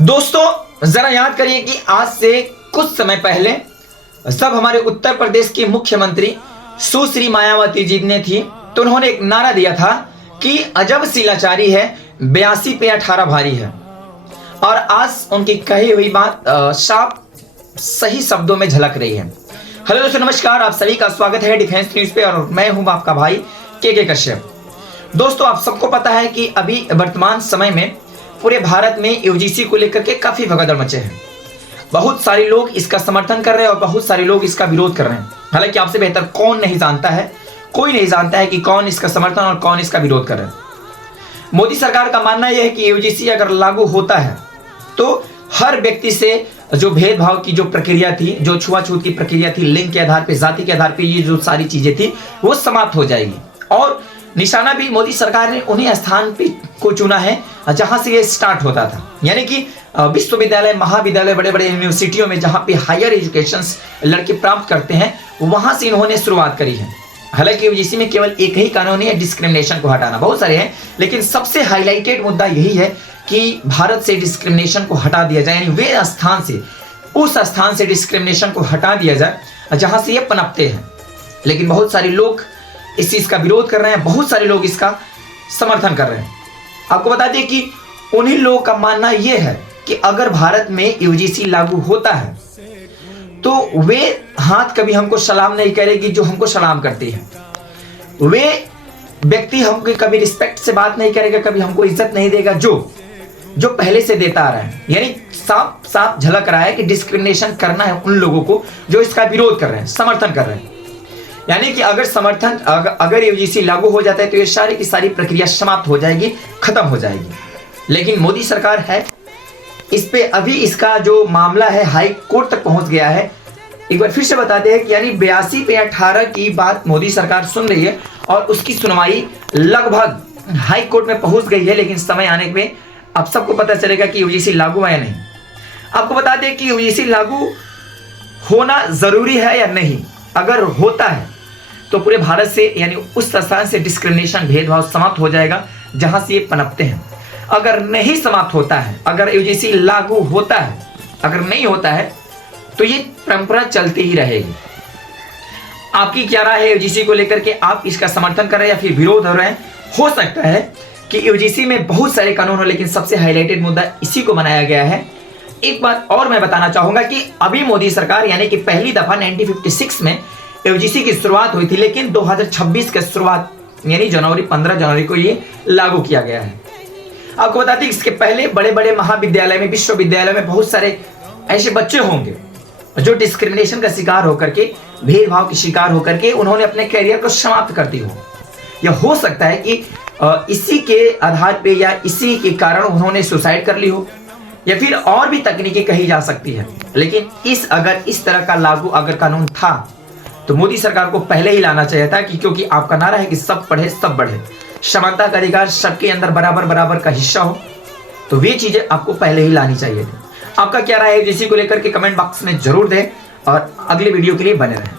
दोस्तों जरा याद करिए कि आज से कुछ समय पहले सब हमारे उत्तर प्रदेश की मुख्यमंत्री सुश्री मायावती जी ने थी, तो उन्होंने एक नारा दिया था कि अजब सी लाचारी है 82 पे 18 भारी है। और आज उनकी कही हुई बात साफ सही शब्दों में झलक रही है। हेलो दोस्तों, नमस्कार, आप सभी का स्वागत है डिफेंस न्यूज पे और मैं हूं आपका भाई के कश्यप। दोस्तों, आप सबको पता है कि अभी वर्तमान समय में पूरे भारत में यूजीसी को लेकर के काफी भगदड़ मचे हैं। बहुत सारे लोग इसका समर्थन कर रहे हैं और बहुत सारे लोग इसका विरोध कर रहे हैं। हालांकि आपसे बेहतर कौन नहीं जानता है, कोई नहीं जानता है कि कौन इसका समर्थन और कौन इसका विरोध कर रहे हैं। मोदी सरकार का मानना यह है कि यूजीसी अगर लागू होता है तो हर व्यक्ति से जो भेदभाव की जो प्रक्रिया थी, जो छुआछूत की प्रक्रिया थी, लिंग के आधार पे, जाति के आधार पे, ये जो सारी चीजें थी वो समाप्त हो जाएगी। और निशाना भी मोदी सरकार ने उन्हीं स्थान पे को चुना है जहां से ये स्टार्ट होता था, यानी कि विश्वविद्यालय, महाविद्यालय, बड़े बड़े यूनिवर्सिटियों में जहां पे हायर एजुकेशन लड़के प्राप्त करते हैं, वहां से इन्होंने शुरुआत करी है। हालांकि यूजीसी में केवल एक ही कानून है, डिस्क्रिमिनेशन को हटाना। बहुत सारे हैं, लेकिन सबसे हाईलाइटेड मुद्दा यही है कि भारत से डिस्क्रिमिनेशन को हटा दिया जाए, यानी वे स्थान से, उस स्थान से डिस्क्रिमिनेशन को हटा दिया जाए जहां से ये पनपते हैं। लेकिन बहुत सारे लोग इस चीज का विरोध कर रहे हैं, बहुत सारे लोग इसका समर्थन कर रहे हैं। आपको बता दें कि उन्हीं लोगों का मानना यह है कि अगर भारत में यूजीसी लागू होता है तो वे हाथ कभी हमको सलाम नहीं करेगी जो हमको सलाम करती है। वे व्यक्ति हमको कभी रिस्पेक्ट से बात नहीं करेगा, कभी हमको इज्जत नहीं देगा जो पहले से देता आ रहा है। यानी साफ साफ झलक रहा है कि डिस्क्रिमिनेशन करना है उन लोगों को जो इसका विरोध कर रहे हैं, समर्थन कर रहे हैं। यानी कि अगर यूजीसी लागू हो जाता है तो ये सारी की सारी प्रक्रिया समाप्त हो जाएगी, खत्म हो जाएगी। लेकिन मोदी सरकार है इस पे, अभी इसका जो मामला है हाई कोर्ट तक पहुंच गया है। एक बार फिर से बताते हैं कि यानी 82 पे 18 की बात मोदी सरकार सुन रही है और उसकी सुनवाई लगभग हाई कोर्ट में पहुंच गई है। लेकिन समय आने में अब सबको पता चलेगा कि यूजीसी लागू है या नहीं। आपको बता दें कि यूजीसी लागू होना जरूरी है या नहीं। अगर होता है तो पूरे भारत से, यानी उस स्थान से डिस्क्रिमिनेशन, भेदभाव समाप्त हो जाएगा जहां से ये पनपते हैं। अगर नहीं समाप्त होता है, अगर यूजीसी लागू होता है, अगर नहीं होता है तो ये परंपरा चलती ही रहेगी। आपकी क्या राय है यूजीसी को लेकर के? आप इसका समर्थन कर रहे हैं या फिर विरोध हो रहे हैं? हो सकता है कि यूजीसी में बहुत सारे कानून हो, लेकिन सबसे हाईलाइटेड मुद्दा इसी को बनाया गया है। एक बात और मैं बताना चाहूंगा कि अभी मोदी सरकार, यानी कि पहली दफा 1956 में यूजीसी की शुरुआत हुई थी, लेकिन 2026 के शुरुआत यानी 15 जनवरी को ये लागू किया गया है। आपको बता दें इसके पहले बड़े बड़े महाविद्यालय में, विश्वविद्यालय में बहुत सारे ऐसे बच्चे होंगे जो डिस्क्रिमिनेशन का शिकार होकर के, भेदभाव के शिकार होकर के उन्होंने अपने करियर को समाप्त कर दी हो। यह हो सकता है कि इसी के आधार पे या इसी के कारण उन्होंने सुसाइड कर ली हो, या फिर और भी तकनीकें कही जा सकती है। लेकिन अगर इस तरह का लागू अगर कानून था तो मोदी सरकार को पहले ही लाना चाहिए था, क्योंकि आपका नारा है कि सब पढ़े सब बढ़े, समानता का अधिकार, सबके अंदर बराबर बराबर का हिस्सा हो, तो वे चीजें आपको पहले ही लानी चाहिए थी। आपका क्या राय है यूजीसी को लेकर के कमेंट बॉक्स में जरूर दें और अगले वीडियो के लिए बने रहें।